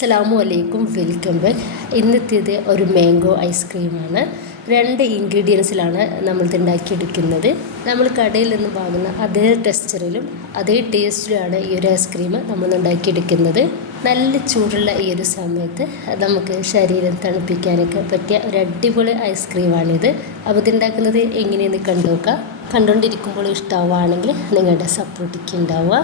അസ്സലാമു അലൈക്കും, welcome back. ഇന്നത്തേത് ഒരു മാംഗോ ഐസ്ക്രീമാണ്. 2 ഇൻഗ്രീഡിയൻസിലാണ് നമ്മളിത് ഉണ്ടാക്കിയെടുക്കുന്നത്. നമ്മൾ കടയിൽ നിന്ന് വാങ്ങുന്ന അതേ ടെക്സ്ചറിലും അതേ ടേസ്റ്റിലുമാണ് ഈ ഒരു ഐസ്ക്രീം നമ്മൾ ഉണ്ടാക്കിയെടുക്കുന്നത്. നല്ല ചൂടുള്ള ഈ ഒരു സമയത്ത് നമുക്ക് ശരീരം തണുപ്പിക്കാനൊക്കെ പറ്റിയ ഒരു അടിപൊളി ഐസ്ക്രീമാണിത്. അപ്പോൾ ഇതുണ്ടാക്കുന്നത് എങ്ങനെയെന്ന് കണ്ടുനോക്കാം. കണ്ടുകൊണ്ടിരിക്കുമ്പോൾ ഇഷ്ടമാവുകയാണെങ്കിൽ നിങ്ങളുടെ സപ്പോർട്ടിക്ക് ഉണ്ടാവുക.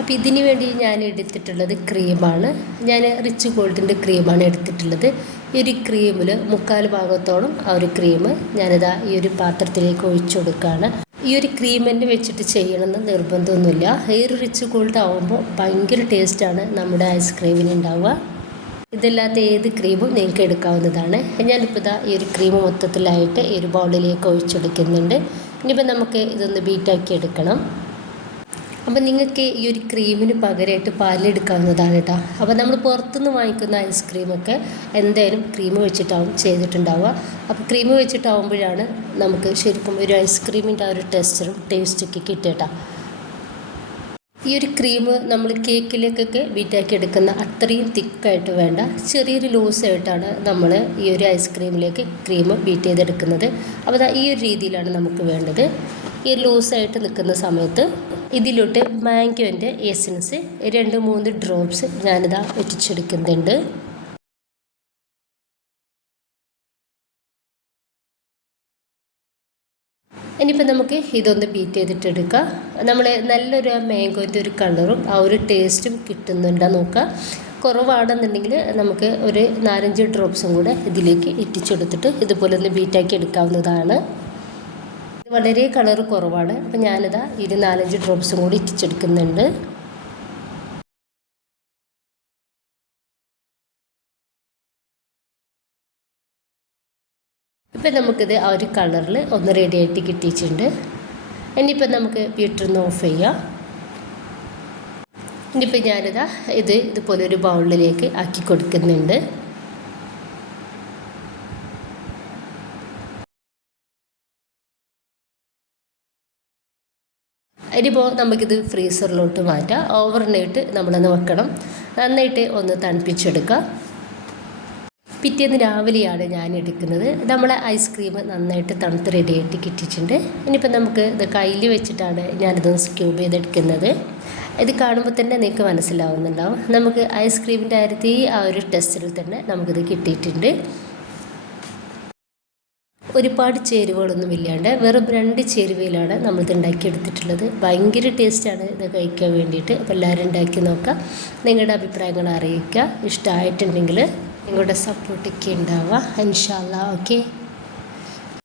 അപ്പോൾ ഇതിന് വേണ്ടി ഞാൻ എടുത്തിട്ടുള്ളത് ക്രീമാണ്. ഞാൻ റിച്ച് ഗോൾഡിൻ്റെ ക്രീമാണ് എടുത്തിട്ടുള്ളത്. ഈ ഒരു ക്രീമിൽ 3/4 ഭാഗത്തോളം ആ ഒരു ക്രീം ഞാനിതാ ഈ ഒരു പാത്രത്തിലേക്ക് ഒഴിച്ചു കൊടുക്കുകയാണ്. ഈ ഒരു ക്രീം തന്നെ വെച്ചിട്ട് ചെയ്യണമെന്ന് നിർബന്ധമൊന്നുമില്ല. ഈ ഒരു റിച്ച് ഗോൾഡ് ആകുമ്പോൾ ഭയങ്കര ടേസ്റ്റാണ് നമ്മുടെ ഐസ്ക്രീമിന് ഉണ്ടാവുക. ഇതല്ലാത്ത ഏത് ക്രീമും നിങ്ങൾക്ക് എടുക്കാവുന്നതാണ്. ഞാനിപ്പോൾ ഇതാ ഈ ഒരു ക്രീം മൊത്തത്തിലായിട്ട് ഈ ഒരു ബൗളിലേക്ക് ഒഴിച്ചെടുക്കുന്നുണ്ട്. ഇനിയിപ്പോൾ നമുക്ക് ഇതൊന്ന് ബീറ്റാക്കി എടുക്കണം. അപ്പോൾ നിങ്ങൾക്ക് ഈ ഒരു ക്രീമിന് പകരമായിട്ട് പാലെടുക്കാവുന്നതാണ് കേട്ടോ. അപ്പോൾ നമ്മൾ പുറത്തുനിന്ന് വാങ്ങിക്കുന്ന ഐസ്ക്രീമൊക്കെ എന്തായാലും ക്രീം വെച്ചിട്ടാവും ചെയ്തിട്ടുണ്ടാവുക. അപ്പോൾ ക്രീം വെച്ചിട്ടാവുമ്പോഴാണ് നമുക്ക് ശരിക്കും ഒരു ഐസ്ക്രീമിൻ്റെ ആ ഒരു ടെക്സ്ചറും ടേസ്റ്റൊക്കെ കിട്ടുക. ഈ ഒരു ക്രീം നമ്മൾ കേക്കിലേക്കൊക്കെ ബീറ്റാക്കി എടുക്കുന്ന അത്രയും തിക്കായിട്ട് വേണ്ട, ചെറിയൊരു ലൂസായിട്ടാണ് നമ്മൾ ഈ ഒരു ഐസ്ക്രീമിലേക്ക് ക്രീം ബീറ്റ് ചെയ്തെടുക്കുന്നത്. അപ്പോൾ ഈ ഒരു രീതിയിലാണ് നമുക്ക് വേണ്ടത്. ഈ ലൂസായിട്ട് നിൽക്കുന്ന സമയത്ത് ഇതിലോട്ട് മാംഗോൻ്റെ എസൻസ് 2-3 ഡ്രോപ്സ് ഞാനിതാ വെറ്റിച്ചെടുക്കുന്നുണ്ട്. ഇനിയിപ്പോൾ നമുക്ക് ഇതൊന്ന് ബീറ്റ് ചെയ്തിട്ടെടുക്കാം. നമ്മൾ നല്ലൊരു മാംഗോൻ്റെ ഒരു കളറും ആ ഒരു ടേസ്റ്റും കിട്ടുന്നുണ്ടോ നോക്കുക. കുറവാണെന്നുണ്ടെങ്കിൽ നമുക്ക് ഒരു 4-5 ഡ്രോപ്സും കൂടെ ഇതിലേക്ക് ഇറ്റിച്ചെടുത്തിട്ട് ഇതുപോലെ ഒന്ന് ബീറ്റാക്കി എടുക്കാവുന്നതാണ്. ഇത് വളരെ കളർ കുറവാണ്. അപ്പോൾ ഞാനിതാ 4-5 ഡ്രോപ്സും കൂടി ഇറ്റിച്ചെടുക്കുന്നുണ്ട്. ഇപ്പം നമുക്കിത് ആ ഒരു കളറിൽ ഒന്ന് റെഡി ആയിട്ട് കിട്ടിയിട്ടുണ്ട്. ഇനിയിപ്പോൾ നമുക്ക് ബീറ്ററൊന്ന് ഓഫ് ചെയ്യാം. ഇനിയിപ്പോൾ ഞാനിതാ ഇതുപോലെ ഒരു ബൗളിലേക്ക് ആക്കി കൊടുക്കുന്നുണ്ട്. ഇനിയിപ്പോൾ നമുക്കിത് ഫ്രീസറിലോട്ട് മാറ്റാം. ഓവർനൈറ്റ് നമ്മളൊന്ന് വെക്കണം. നന്നായിട്ട് ഒന്ന് തണുപ്പിച്ചെടുക്കാം. പിറ്റേന്ന് രാവിലെയാണ് ഞാൻ എടുക്കുന്നത്. നമ്മളെ ഐസ്ക്രീം നന്നായിട്ട് തണുത്ത് റെഡിയായിട്ട് കിട്ടിയിട്ടുണ്ട്. ഇനിയിപ്പോൾ നമുക്ക് ഇത് കയ്യിൽ വെച്ചിട്ടാണ് ഞാനിതൊന്ന് സ്ക്യൂബ് ചെയ്തെടുക്കുന്നത്. ഇത് കാണുമ്പോൾ തന്നെ നിങ്ങൾക്ക് മനസ്സിലാവുന്നുണ്ടാവും. നമുക്ക് ഐസ്ക്രീമിൻ്റെ കാര്യത്തിൽ ആ ഒരു ടെസ്റ്റിൽ തന്നെ നമുക്കിത് കിട്ടിയിട്ടുണ്ട്. ഒരുപാട് ചേരുവകളൊന്നും ഇല്ലാണ്ട് വെറും 2 ചേരുവയിലാണ് നമ്മളിത് ഉണ്ടാക്കിയെടുത്തിട്ടുള്ളത്. ഭയങ്കര ടേസ്റ്റാണ് ഇത് കഴിക്കാൻ വേണ്ടിയിട്ട്. അപ്പോൾ എല്ലാവരും ഉണ്ടാക്കി നോക്കാം. നിങ്ങളുടെ അഭിപ്രായങ്ങൾ അറിയിക്കുക. ഇഷ്ടമായിട്ടുണ്ടെങ്കിൽ നിങ്ങളുടെ സപ്പോർട്ടൊക്കെ ഉണ്ടാവുക. ഇൻഷാ അല്ലാഹ്. ഓക്കെ.